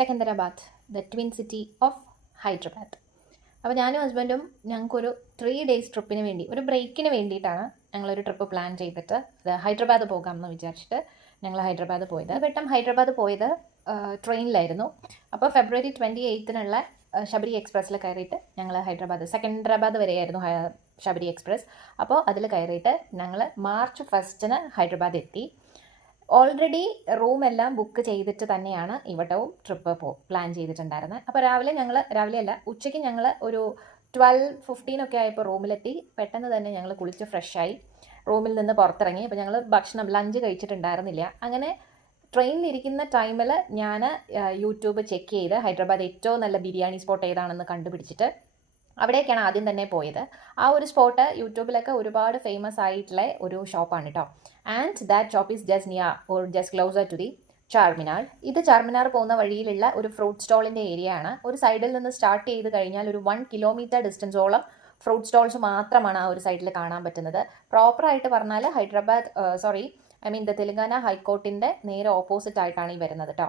Secunderabad, the twin city of Hyderabad. അപ്പോൾ ഞാനും ഹസ്ബൻഡും ഞങ്ങൾക്കൊരു 3 days ട്രിപ്പിന് വേണ്ടി, ഒരു ബ്രേക്കിന് വേണ്ടിയിട്ടാണ് ഞങ്ങളൊരു ട്രിപ്പ് പ്ലാൻ ചെയ്തിട്ട് ഹൈദരാബാദ് പോകാമെന്ന് വിചാരിച്ചിട്ട് ഞങ്ങൾ ഹൈദരാബാദ് പോയത്. ഹൈദരാബാദ് പോയത് ട്രെയിനിലായിരുന്നു. അപ്പോൾ February 28-നുള്ള ശബരി എക്സ്പ്രസ്സിൽ കയറിയിട്ട് ഞങ്ങൾ സെക്കന്ദരാബാദ് വരെയായിരുന്നു ശബരി എക്സ്പ്രസ്. അപ്പോൾ അതിൽ കയറിയിട്ട് ഞങ്ങൾ March 1 ഹൈദരാബാദ് എത്തി. ഓൾറെഡി റൂം എല്ലാം ബുക്ക് ചെയ്തിട്ട് തന്നെയാണ് ഇവിടവും ട്രിപ്പ് പ്ലാൻ ചെയ്തിട്ടുണ്ടായിരുന്നത്. അപ്പോൾ രാവിലെയല്ല ഉച്ചയ്ക്ക് ഞങ്ങൾ ഒരു 12:15 ഒക്കെ ആയപ്പോൾ റൂമിലെത്തി. പെട്ടെന്ന് തന്നെ ഞങ്ങൾ കുളിച്ച് ഫ്രഷായി റൂമിൽ നിന്ന് പുറത്തിറങ്ങി. അപ്പോൾ ഞങ്ങൾ ലഞ്ച് കഴിച്ചിട്ടുണ്ടായിരുന്നില്ല. അങ്ങനെ ട്രെയിനിലിരിക്കുന്ന ടൈമിൽ ഞാൻ യൂട്യൂബ് ചെക്ക് ചെയ്ത് ഹൈദരാബാദ് ഏറ്റവും നല്ല ബിരിയാണി സ്പോട്ട് ഏതാണെന്ന് കണ്ടുപിടിച്ചിട്ട് അവിടേക്കാണ് ആദ്യം തന്നെ പോയത്. ആ ഒരു സ്പോട്ട് യൂട്യൂബിലൊക്കെ ഒരുപാട് ഫേമസ് ആയിട്ടുള്ള ഒരു ഷോപ്പാണ് കേട്ടോ. And that shop is just near or just closer to the Charminar. ഇത് ചാർമിനാർ പോകുന്ന വഴിയിലുള്ള ഒരു ഫ്രൂട്ട് സ്റ്റോളിൻ്റെ ഏരിയ ആണ്. ഒരു സൈഡിൽ നിന്ന് സ്റ്റാർട്ട് ചെയ്ത് കഴിഞ്ഞാൽ ഒരു 1 kilometer ഡിസ്റ്റൻസോളം ഫ്രൂട്ട് സ്റ്റോൾസ് മാത്രമാണ് ആ ഒരു സൈഡിൽ കാണാൻ പറ്റുന്നത്. പ്രോപ്പറായിട്ട് പറഞ്ഞാൽ ദ തെലങ്കാന ഹൈക്കോർട്ടിൻ്റെ നേരെ ഓപ്പോസിറ്റ് ആയിട്ടാണ് ഈ വരുന്നത് കേട്ടോ.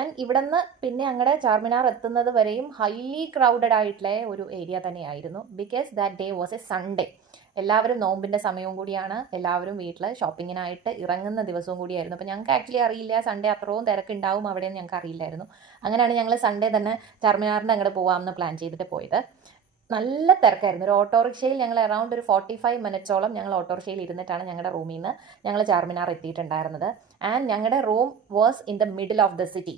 ആൻഡ് ഇവിടെ നിന്ന് പിന്നെ അങ്ങടെ ചാർമിനാർ എത്തുന്നത് വരെയും ഹൈലി ക്രൗഡഡ് ആയിട്ടുള്ള ഒരു ഏരിയ തന്നെയായിരുന്നു. Because that day was A Sunday. എല്ലാവരും നോമ്പിൻ്റെ സമയവും കൂടിയാണ്. എല്ലാവരും വീട്ടിൽ ഷോപ്പിങ്ങിനായിട്ട് ഇറങ്ങുന്ന ദിവസവും കൂടിയായിരുന്നു. അപ്പോൾ ഞങ്ങൾക്ക് ആക്ച്വലി അറിയില്ല സൺഡേ അത്രയും തിരക്കുണ്ടാവും അവിടെയെന്ന് ഞങ്ങൾക്ക് അറിയില്ലായിരുന്നു. അങ്ങനെയാണ് ഞങ്ങൾ സൺഡേ തന്നെ ചാർമിനാറിൻ്റെ അങ്ങോട്ട് പോകാമെന്ന് പ്ലാൻ ചെയ്തിട്ട് പോയത്. നല്ല തിരക്കായിരുന്നു. ഒരു ഓട്ടോറിക്ഷയിൽ ഞങ്ങൾ അറൗണ്ട് ഒരു 45 minutesോളം ഞങ്ങൾ ഓട്ടോറിക്ഷയിൽ ഇരുന്നിട്ടാണ് ഞങ്ങളുടെ റൂമിൽ നിന്ന് ഞങ്ങൾ ചാർമിനാർ എത്തിയിട്ടുണ്ടായിരുന്നത്. ആൻഡ് ഞങ്ങളുടെ room was in the middle of the city.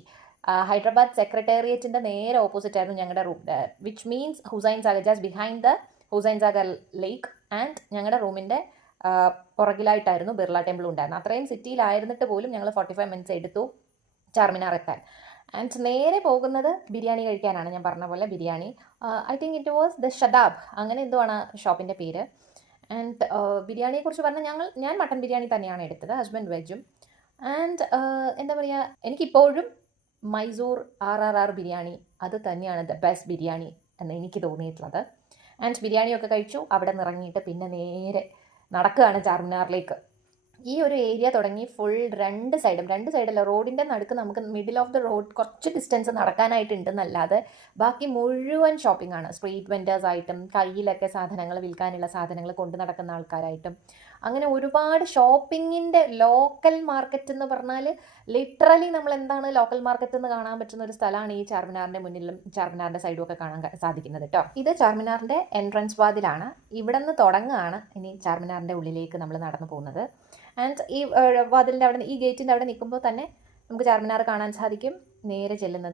Hyderabad സെക്രട്ടേറിയറ്റിൻ്റെ നേരെ ഓപ്പോസിറ്റ് ആയിരുന്നു ഞങ്ങളുടെ room, which means Hussain Sagar, just behind the Hussain Sagar lake. And ഞങ്ങളുടെ റൂമിൻ്റെ പുറകിലായിട്ടായിരുന്നു ബിർള ടെമ്പിൾ ഉണ്ടായിരുന്നത്. അത്രയും സിറ്റിയിലായിരുന്നിട്ട് പോലും ഞങ്ങൾ 45 minutes എടുത്തു ചാർമിനാർ എത്താൻ. ആൻഡ് നേരെ പോകുന്നത് ബിരിയാണി കഴിക്കാനാണ്. ഞാൻ പറഞ്ഞ പോലെ biryani, I think it was the Shadab, അങ്ങനെ എന്തോ ആണ് ഷോപ്പിൻ്റെ പേര്. ആൻഡ് ബിരിയാണിയെക്കുറിച്ച് പറഞ്ഞാൽ ഞാൻ മട്ടൻ ബിരിയാണി തന്നെയാണ് എടുത്തത്, ഹസ്ബൻഡ് വെജും. ആൻഡ് എന്താ പറയുക, എനിക്കിപ്പോഴും മൈസൂർ RRR ബിരിയാണി അത് തന്നെയാണ് ദ ബെസ്റ്റ് ബിരിയാണി എന്ന് എനിക്ക് തോന്നിയിട്ടുള്ളത്. ആൻഡ് ബിരിയാണിയൊക്കെ കഴിച്ചു. അവിടെ നിന്ന് ഇറങ്ങിയിട്ട് പിന്നെ നേരെ നടക്കുകയാണ് ചാർമിനാറിലേക്ക്. ഈ ഒരു ഏരിയ തുടങ്ങി ഫുൾ രണ്ട് സൈഡല്ല, റോഡിൻ്റെ നടുക്ക് നമുക്ക് മിഡിൽ ഓഫ് ദ റോഡ് കുറച്ച് ഡിസ്റ്റൻസ് നടക്കാനായിട്ടുണ്ടെന്നല്ലാതെ ബാക്കി മുഴുവൻ ഷോപ്പിംഗ് ആണ്. സ്ട്രീറ്റ് വെൻഡേഴ്സ് ആയിട്ടും കയ്യിലൊക്കെ സാധനങ്ങൾ വിൽക്കാനുള്ള സാധനങ്ങൾ കൊണ്ടു നടക്കുന്ന ആൾക്കാരായിട്ടും അങ്ങനെ ഒരുപാട് ഷോപ്പിങ്ങിൻ്റെ ലോക്കൽ മാർക്കറ്റ് എന്ന് പറഞ്ഞാൽ ലിറ്ററലി നമ്മൾ എന്താണ് ലോക്കൽ മാർക്കറ്റ് എന്ന് കാണാൻ പറ്റുന്ന ഒരു സ്ഥലമാണ് ഈ ചാർമിനാറിൻ്റെ മുന്നിലും ചാർമിനാറിൻ്റെ സൈഡും ഒക്കെ കാണാൻ സാധിക്കുന്നത് കേട്ടോ. ഇത് ചാർമിനാറിൻ്റെ എൻട്രൻസ് വാതിലാണ്. ഇവിടെ നിന്ന് തുടങ്ങുകയാണ് ഇനി ചാർമിനാറിൻ്റെ ഉള്ളിലേക്ക് നമ്മൾ നടന്നു പോകുന്നത്. ആൻഡ് ഈ വാതിലിൻ്റെ അവിടെ, ഈ ഗേറ്റിൻ്റെ അവിടെ നിൽക്കുമ്പോൾ തന്നെ നമുക്ക് ചാർമിനാർ കാണാൻ സാധിക്കും. നേരെ ചെല്ലുന്നത്